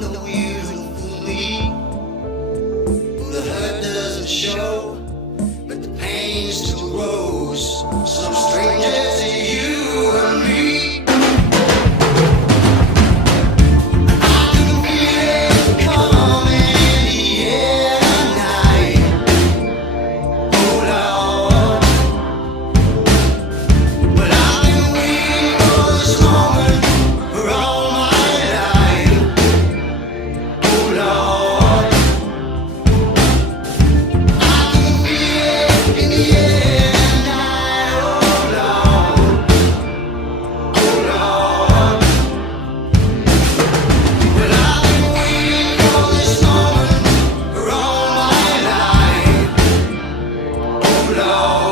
No, you don't fool me. The hurt doesn't show, but the pain still grows. Some stranger to you and me. No.